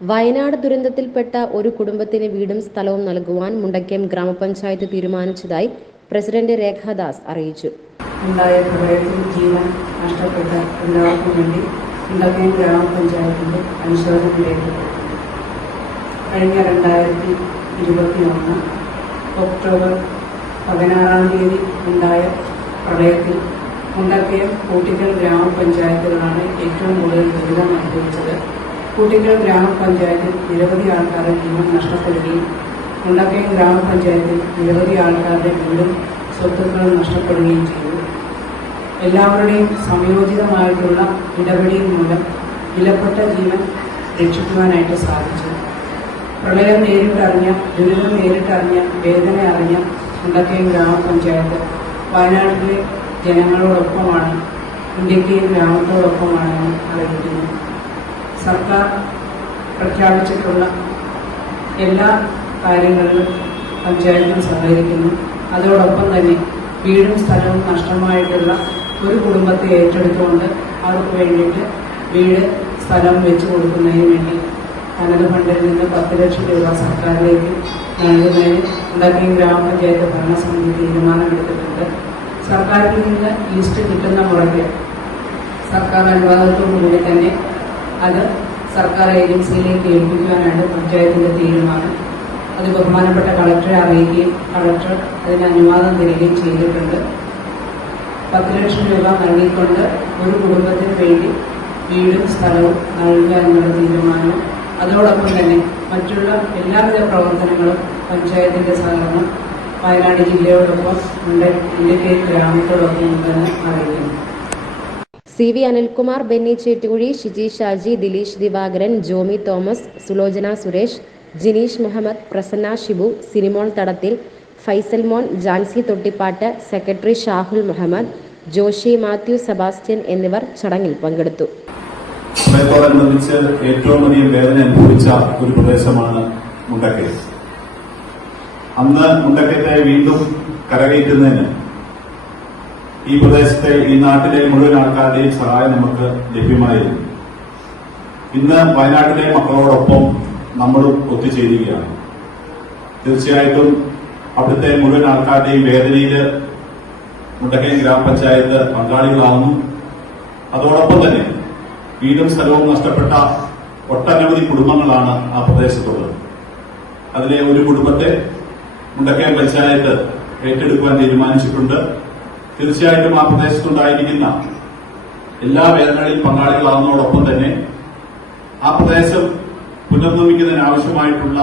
വയനാട് ദുരന്തത്തിൽപ്പെട്ട ഒരു കുടുംബത്തിന് വീടും സ്ഥലവും നൽകുവാൻ മുണ്ടക്കയം ഗ്രാമപഞ്ചായത്ത് തീരുമാനിച്ചതായി പ്രസിഡന്റ് രേഖാദാസ് അറിയിച്ചു. ഉണ്ടായ പ്രളയത്തിൽ ജീവൻ നഷ്ടപ്പെട്ട എല്ലാവർക്കും വേണ്ടി മുണ്ടക്കയം ഗ്രാമപഞ്ചായത്തിന്റെ അനുശോചനം രേഖപ്പെടുത്തി. കഴിഞ്ഞ 2021 ഒക്ടോബർ 16 ഉണ്ടായ പ്രളയത്തിൽ മുണ്ടക്കയം കൂട്ടിക്കൽ ഗ്രാമപഞ്ചായത്തുകളാണ് ഏറ്റവും കൂടുതൽ ദുരിതം അനുഭവിച്ചത്. കൂട്ടിക്കൽ ഗ്രാമപഞ്ചായത്തിൽ നിരവധി ആൾക്കാരുടെ ജീവൻ നഷ്ടപ്പെടുകയും മുണ്ടക്കയം ഗ്രാമപഞ്ചായത്തിൽ നിരവധി ആൾക്കാരുടെ വീടും സ്വത്തുക്കളും നഷ്ടപ്പെടുകയും ചെയ്തു. എല്ലാവരുടെയും സംയോജിതമായിട്ടുള്ള ഇടപെടൽ മൂലം വിലപ്പെട്ട ജീവൻ രക്ഷിക്കുവാനായിട്ട് സാധിച്ചു. പ്രളയം നേരിട്ടറിഞ്ഞ, ദുരിതം നേരിട്ടറിഞ്ഞ, വേദന അറിഞ്ഞ മുണ്ടക്കയം ഗ്രാമപഞ്ചായത്ത് വയനാട്ടിലെ ജനങ്ങളോടൊപ്പമാണ്, ഇന്ത്യക്കയും ഗ്രാമത്തോടൊപ്പമാണെന്ന് അറിയിക്കുന്നു. സർക്കാർ പ്രഖ്യാപിച്ചിട്ടുള്ള എല്ലാ കാര്യങ്ങളിലും പഞ്ചായത്തും സഹകരിക്കുന്നു. അതോടൊപ്പം തന്നെ വീടും സ്ഥലവും നഷ്ടമായിട്ടുള്ള ഒരു കുടുംബത്തെ ഏറ്റെടുത്തുകൊണ്ട് അവർക്ക് വേണ്ടിയിട്ട് വീട് സ്ഥലം വെച്ചു കൊടുക്കുന്നതിന് വേണ്ടി കനക ഫണ്ടിൽ നിന്ന് 10 ലക്ഷം രൂപ സർക്കാരിലേക്ക് നൽകുന്നതിന് മുണ്ടക്കയം ഗ്രാമപഞ്ചായത്ത് ഭരണസമിതി തീരുമാനമെടുത്തിട്ടുണ്ട്. സർക്കാരിൽ നിന്ന് ലിസ്റ്റ് കിട്ടുന്ന മുറയ്ക്ക് സർക്കാർ അനുവാദത്തോടുകൂടി തന്നെ അത് സർക്കാർ ഏജൻസിയിലേക്ക് ഏൽപ്പിക്കുവാനാണ് പഞ്ചായത്തിന്റെ തീരുമാനം. അത് ബഹുമാനപ്പെട്ട കളക്ടറെ അറിയിക്കുകയും കളക്ടർ അതിന് അനുവാദം തരികയും ചെയ്തിട്ടുണ്ട്. 10 ലക്ഷം രൂപ നൽകിക്കൊണ്ട് ഒരു കുടുംബത്തിന് വേണ്ടി വീടും സ്ഥലവും നൽകുക എന്നുള്ള തീരുമാനം. അതോടൊപ്പം തന്നെ മറ്റുള്ള എല്ലാവിധ പ്രവർത്തനങ്ങളും പഞ്ചായത്തിന്റെ സഹകരണം വയനാട് ജില്ലയോടൊപ്പം ഇന്ത്യക്കയം ഗ്രാമത്തോടൊപ്പം ഉണ്ടെന്ന് അറിയിക്കുന്നു. CV അനിൽകുമാർ, ബെന്നി ചേറ്റുകുഴി, ഷിജി ഷാജി, ദിലീഷ് ദിവാകരൻ, ജോമി തോമസ്, സുലോചന സുരേഷ്, ജിനീഷ് മുഹമ്മദ്, പ്രസന്ന ഷിബു, സിനിമോൾ തടത്തിൽ, ഫൈസൽ മോൻ, ജാൻസി തൊട്ടിപ്പാട്ട്, സെക്രട്ടറി ഷാഹുൽ മുഹമ്മദ്, ജോഷി മാത്യു, സെബാസ്റ്റ്യൻ എന്നിവർ ചടങ്ങിൽ പങ്കെടുത്തു. പ്രളയത്തോടനുബന്ധിച്ച് ഏറ്റവും അധികം വേദന അനുഭവിച്ച ഒരു പ്രദേശമാണ് മുണ്ടക്കയം. അന്ന് മുണ്ടക്കയത്തെ വീണ്ടും കരകയറ്റുന്നതിന് ഈ പ്രദേശത്തെ, ഈ നാട്ടിലെ മുഴുവൻ ആൾക്കാരുടെയും സഹായം നമുക്ക് ലഭ്യമായിരുന്നു. ഇന്ന് വയനാട്ടിലെ മക്കളോടൊപ്പം നമ്മളും ഒത്തുചേരുകയാണ്. തീർച്ചയായിട്ടും അവിടുത്തെ മുഴുവൻ ആൾക്കാരുടെയും വേദനയിൽ മുണ്ടക്കയം ഗ്രാമപഞ്ചായത്ത് പങ്കാളികളാകുന്നു. അതോടൊപ്പം തന്നെ വീടും സ്ഥലവും നഷ്ടപ്പെട്ട ഒട്ടനവധി കുടുംബങ്ങളാണ് ആ പ്രദേശത്തുള്ളത്. അതിലെ ഒരു കുടുംബത്തെ മുണ്ടക്കയം പഞ്ചായത്ത് ഏറ്റെടുക്കുവാൻ തീരുമാനിച്ചിട്ടുണ്ട്. തീർച്ചയായിട്ടും ആ പ്രദേശത്തുണ്ടായിരിക്കുന്ന എല്ലാ വേദനകളിൽ പങ്കാളികളാകുന്നതോടൊപ്പം തന്നെ ആ പ്രദേശം പുനർനിർമ്മിക്കുന്നതിനാവശ്യമായിട്ടുള്ള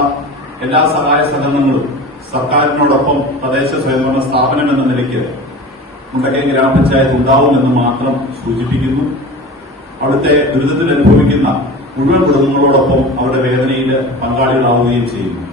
എല്ലാ സഹായ സഹകരണങ്ങളും സർക്കാരിനോടൊപ്പം തദ്ദേശ സ്വയംഭരണ സ്ഥാപനം എന്ന നിലയ്ക്ക് മുണ്ടക്കയം ഗ്രാമപഞ്ചായത്ത് ഉണ്ടാവുമെന്ന് മാത്രം സൂചിപ്പിക്കുന്നു. അവിടുത്തെ ദുരിതത്തിൽ അനുഭവിക്കുന്ന മുഴുവൻ കുടുംബങ്ങളോടൊപ്പം അവരുടെ വേദനയിൽ പങ്കാളികളാവുകയും ചെയ്യുന്നു.